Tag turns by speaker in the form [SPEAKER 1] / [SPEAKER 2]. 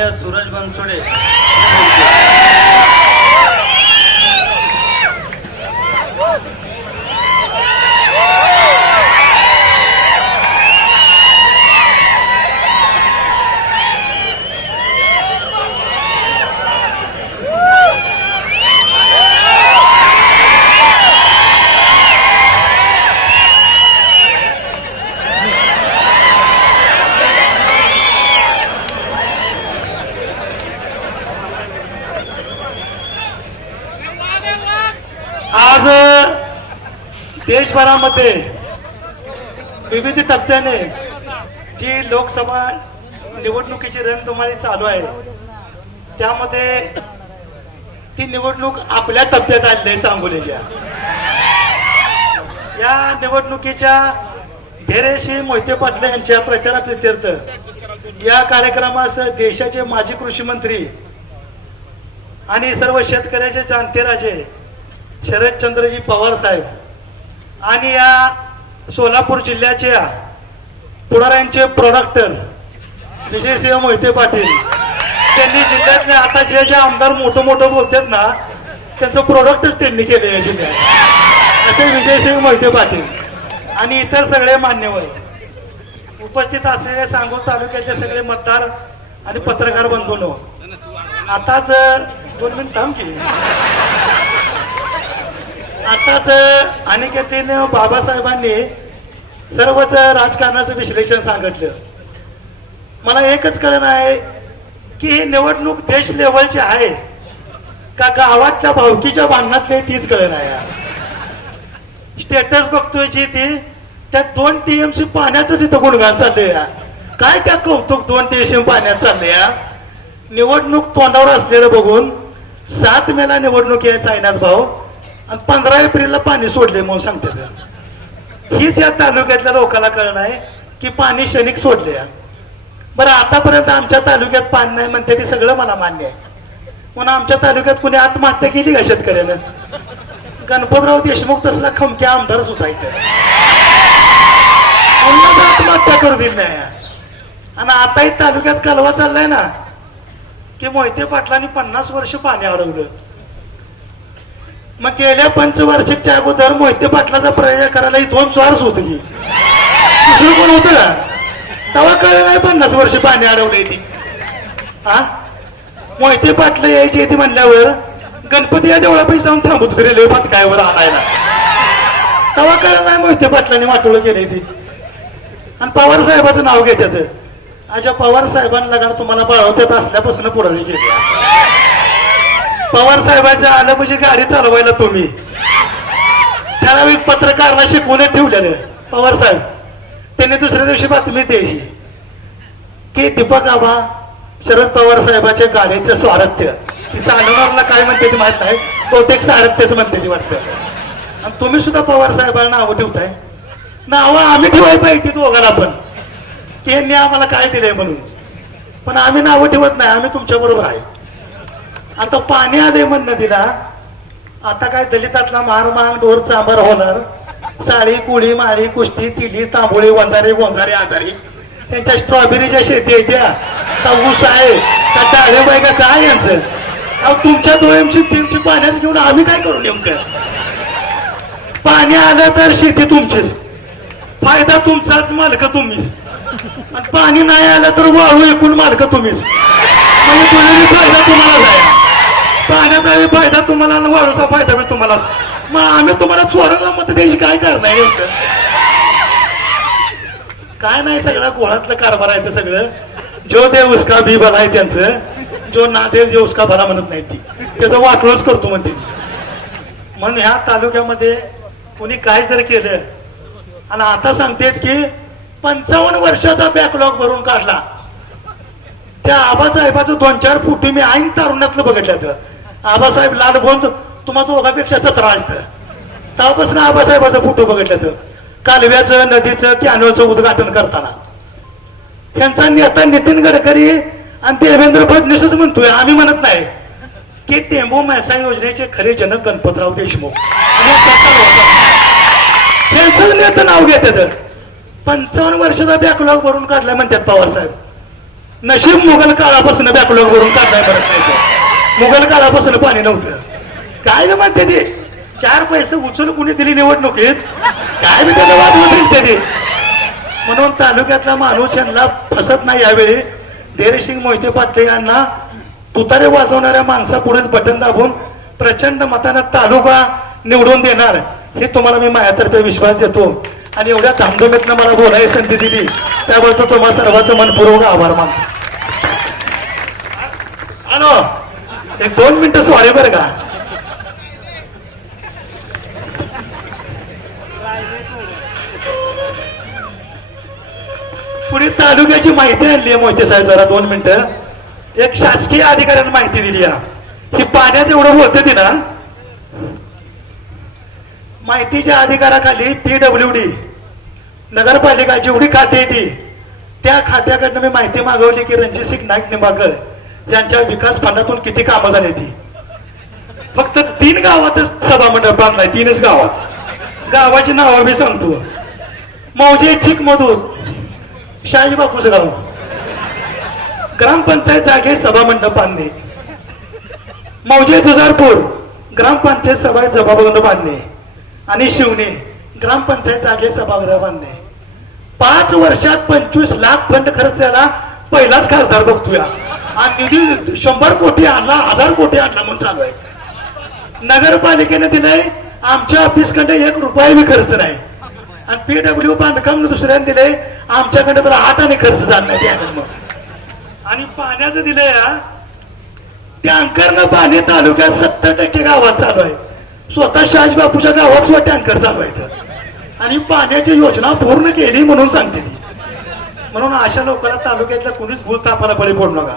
[SPEAKER 1] માન્ય સુરજ
[SPEAKER 2] બંસોડે देशभरामध्ये विविध टप्प्याने जी लोकसभा निवडणुकीची रणधुमाळी चालू आहे त्यामध्ये ती निवडणूक आपल्या टप्प्यात आलेली आहे सांगोलीच्या या निवडणुकीच्या धैर्यशी मोहिते पाटले यांच्या प्रचाराप्रित्यर्थ या कार्यक्रमास देशाचे माजी कृषी मंत्री आणि सर्व शेतकऱ्याचे जाणते राजे शरदचंद्रजी पवार साहेब आणि या सोलापूर जिल्ह्याच्या पुढाऱ्यांचे प्रोडक्टर विजयसिंह मोहिते पाटील त्यांनी जिल्ह्यातले आता जे जे आमदार मोठं मोठं बोलतात ना त्यांचं प्रोडक्टच त्यांनी केलं या जिल्ह्यात. असे विजयसिंह मोहिते पाटील आणि इतर सगळे मान्यवर उपस्थित असलेले सांगोल तालुक्याचे सगळे मतदार आणि पत्रकार बंधून आताच दोन मिनिट थांब की. आताच अनिकेतीन बाबासाहेबांनी सर्वच राजकारणाचं विश्लेषण सांगितलं. मला एकच कळण आहे की ही निवडणूक देश लेवलची आहे का गावातल्या भावकीच्या भांडणातली तीच कळण आहे. स्टेटस बघतोय जी ती त्या दोन टीएमसी पाण्याचंच इथं गुणगान चाललंय या. काय त्या कौतुक दोन टीएमसी पाण्यात चाललंय या? निवडणूक तोंडावर असलेलं बघून सात मेला निवडणूक आहे साईनाथ भाऊ. आणि पंधरा एप्रिलला पाणी सोडले म्हणून सांगते हीच या तालुक्यातल्या लोकांना कळणं आहे की पाणी क्षणिक सोडले बरं आतापर्यंत आमच्या तालुक्यात पाणी नाही म्हणते ते सगळं मला मान्य आहे. म्हणून आमच्या तालुक्यात कुणी आत्महत्या केली का शेतकऱ्यानं? गणपतराव देशमुख तसला खमक्या आमदारच होता इथे आत्महत्या करू दिली नाही आणि आताही तालुक्यात कालवा चाललाय ना की मोहिते पाटलांनी पन्नास वर्ष पाणी अडवलं. मग गेल्या पंचवार्षिकच्या अगोदर मोहिते पाटलाचा प्रयोग करायला इथून दोन स्वार्स होत. की दुसरं कोण होतं? का तेव्हा कळलं नाही पन्नास वर्ष पाणी अडवलंय ती. हा मोहिते पाटलं यायची ती म्हणल्यावर गणपती या देवळापाशी जाऊन थांबत होते रेल्वे पातकायवर आणायला. तेव्हा कळलं नाही मोहिते पाटलांनी वाटोळं केलंय ती. आणि पवार साहेबाचं नाव घेतात अशा पवार साहेबांना लगाड तुम्हाला बाळवत्यात असल्यापासून पुढारी केली पवार साहेबांच्या आलं म्हणजे गाडी चालवायला तुम्ही. ठराविक पत्रकारला शिकवून ठेवलेलं. पवार साहेब त्यांनी दुसऱ्या दिवशी बातमी द्यायची. की दीपक आबा शरद पवार साहेबाच्या गाडीचं स्वारथ्य. ती चालवणारला काय म्हणते ते माहीत नाही. बहुतेक सारथ्यच म्हणते ती वाटतं. आणि तुम्ही सुद्धा पवार साहेबांना नावं ठेवताय. नावं आम्ही ठेवायला पाहिजे ती दोघांना पण. की यांनी आम्हाला काय दिलंय म्हणून. पण आम्ही नावं ठेवत नाही. आम्ही तुमच्या बरोबर आहे. आता पाणी आले म्हणणं दिला आता काय दलितातला मारमांग ढोर चांबर होणार. साळी कुळी माळी कुस्ती तिली तांबोळी वंजारी गोंजारी आजारी. त्यांच्या स्ट्रॉबेरीच्या शेती आहे त्या. का ऊस आहे. का डाळिंब बाय का काय यांचं? अहो तुमच्या दोयमची तीनची पाण्यात घेऊन आम्ही काय करू नेमकं? पाणी आलं तर शेती तुमचीच. फायदा तुमचाच मालक तुम्हीच. आणि पाणी नाही आलं तर वाळू एकूण मालक तुम्हीच. म्हणजे फायदा तुम्हाला आहे पाण्याचा फायदा तुम्हाला आणि वाळूचा फायदा बी तुम्हाला. मग आम्ही तुम्हाला चोराला मत द्यायची काय करणार नेमकं? काय नाही सगळं गोळातलं कारभार आहे ते सगळं. जो देव उसका बी भला आहे त्यांचं जो ना देव जे उसका भला म्हणत नाही ती. त्याचं वाटोळच करतो म्हणते म्हणून ह्या तालुक्यामध्ये कोणी काय जर केलं आणि आता सांगतेत की पंचावन्न वर्षाचा बॅकलॉग भरून काढला. त्या आबासाहेबाचं दोन चार फुटी मी ऐन तारुण्यातलं बघितलं आबासाहेब लालबोंद तुम्हा दोघापेक्षा सतरा असतं. तेव्हापासून आबासाहेबाचं फोटो बघितलं तर कालव्याचं नदीचं कॅनलचं उद्घाटन करताना. यांचा नेता नितीन गडकरी आणि देवेंद्र फडणवीसच म्हणतोय आम्ही म्हणत नाही. की टेंबू मॅसा योजनेचे खरे जनक गणपतराव देशमुख. आणि नेतं नाव घेतात. पंचावन्न वर्षाचा बॅकलॉग भरून काढलाय म्हणतात पवार साहेब. नशीब मुघल काळापासून बॅकलॉग भरून काढलाय परत नाही मुघल काळापासून पाणी नव्हतं. काय ना म्हणते ते? चार पैसे उचल कुणी दिली निवडणुकीत? काय मी त्याला वाजवत त्याने म्हणून तालुक्यातला माणूस यांना फसत नाही यावेळी. देरेसिंग मोहिते पाटील यांना तुतारे वाजवणाऱ्या माणसापुढेच बटन दाबून प्रचंड मतानं तालुका निवडून देणार. हे तुम्हाला मी माझ्यातर्फे विश्वास देतो. आणि एवढ्या धामधुमीतनं मला बोलायची संधी दिली. त्याबद्दल तुम्हाला सर्वांचं मनपूर्वक आभार मानतो. हॅलो! एक दोन मिनिटं स्वारे बरं का. पुढे तालुक्याची माहिती आणली आहे मोहिते साहेब जरा दोन मिनिटं. एक शासकीय अधिकाऱ्यानं माहिती दिली आहे ही पाण्याचं एवढं होतं ती ना. माहितीच्या अधिकाराखाली पीडब्ल्यू डी नगरपालिका जेवढी खाते ती त्या खात्याकडनं मी माहिती मागवली की रणजितसिंग नाईक निंबाळकर यांच्या विकास फंडातून किती कामं झाली ती? फक्त तीन गावातच सभा मंडप बांधलाय तीनच गावात. गावाची नावं मी सांगतो. मौजे चिक मधून शाही बापूचं गाव. ग्रामपंचायत जागे सभामंडप बांधणे. मौजे जुजारपूर ग्रामपंचायत सभा सभागृह बांधणे. आणि शिवणे ग्रामपंचायत जागे सभागृह बांधणे. पाच वर्षात पंचवीस लाख फंड खर्च झाला पहिलाच खासदार बघतोया. आणि निधी शंभर कोटी आणला हजार कोटी आणला म्हणून चालू आहे. नगरपालिकेने दिलंय आमच्या ऑफिसकडे एक रुपया बी खर्च नाही. आणि पीडब्ल्यू बांधकाम दुसऱ्याने दिलंय आमच्याकडे तर आठ आणि खर्च झाला नाही त्याकडे मग आणि पाण्याचं दिलंय हा. टँकरनं पाणी तालुक्यात सत्तर टक्के गावात चालू आहे. स्वतः शहाजी बापूच्या गावात सुद्धा टँकर चालू आहे तर आणि पाण्याची योजना पूर्ण केली म्हणून सांगते ती. म्हणून अशा लोकांना तालुक्यातल्या कुणीच भूल तापाला बळी पडू नका.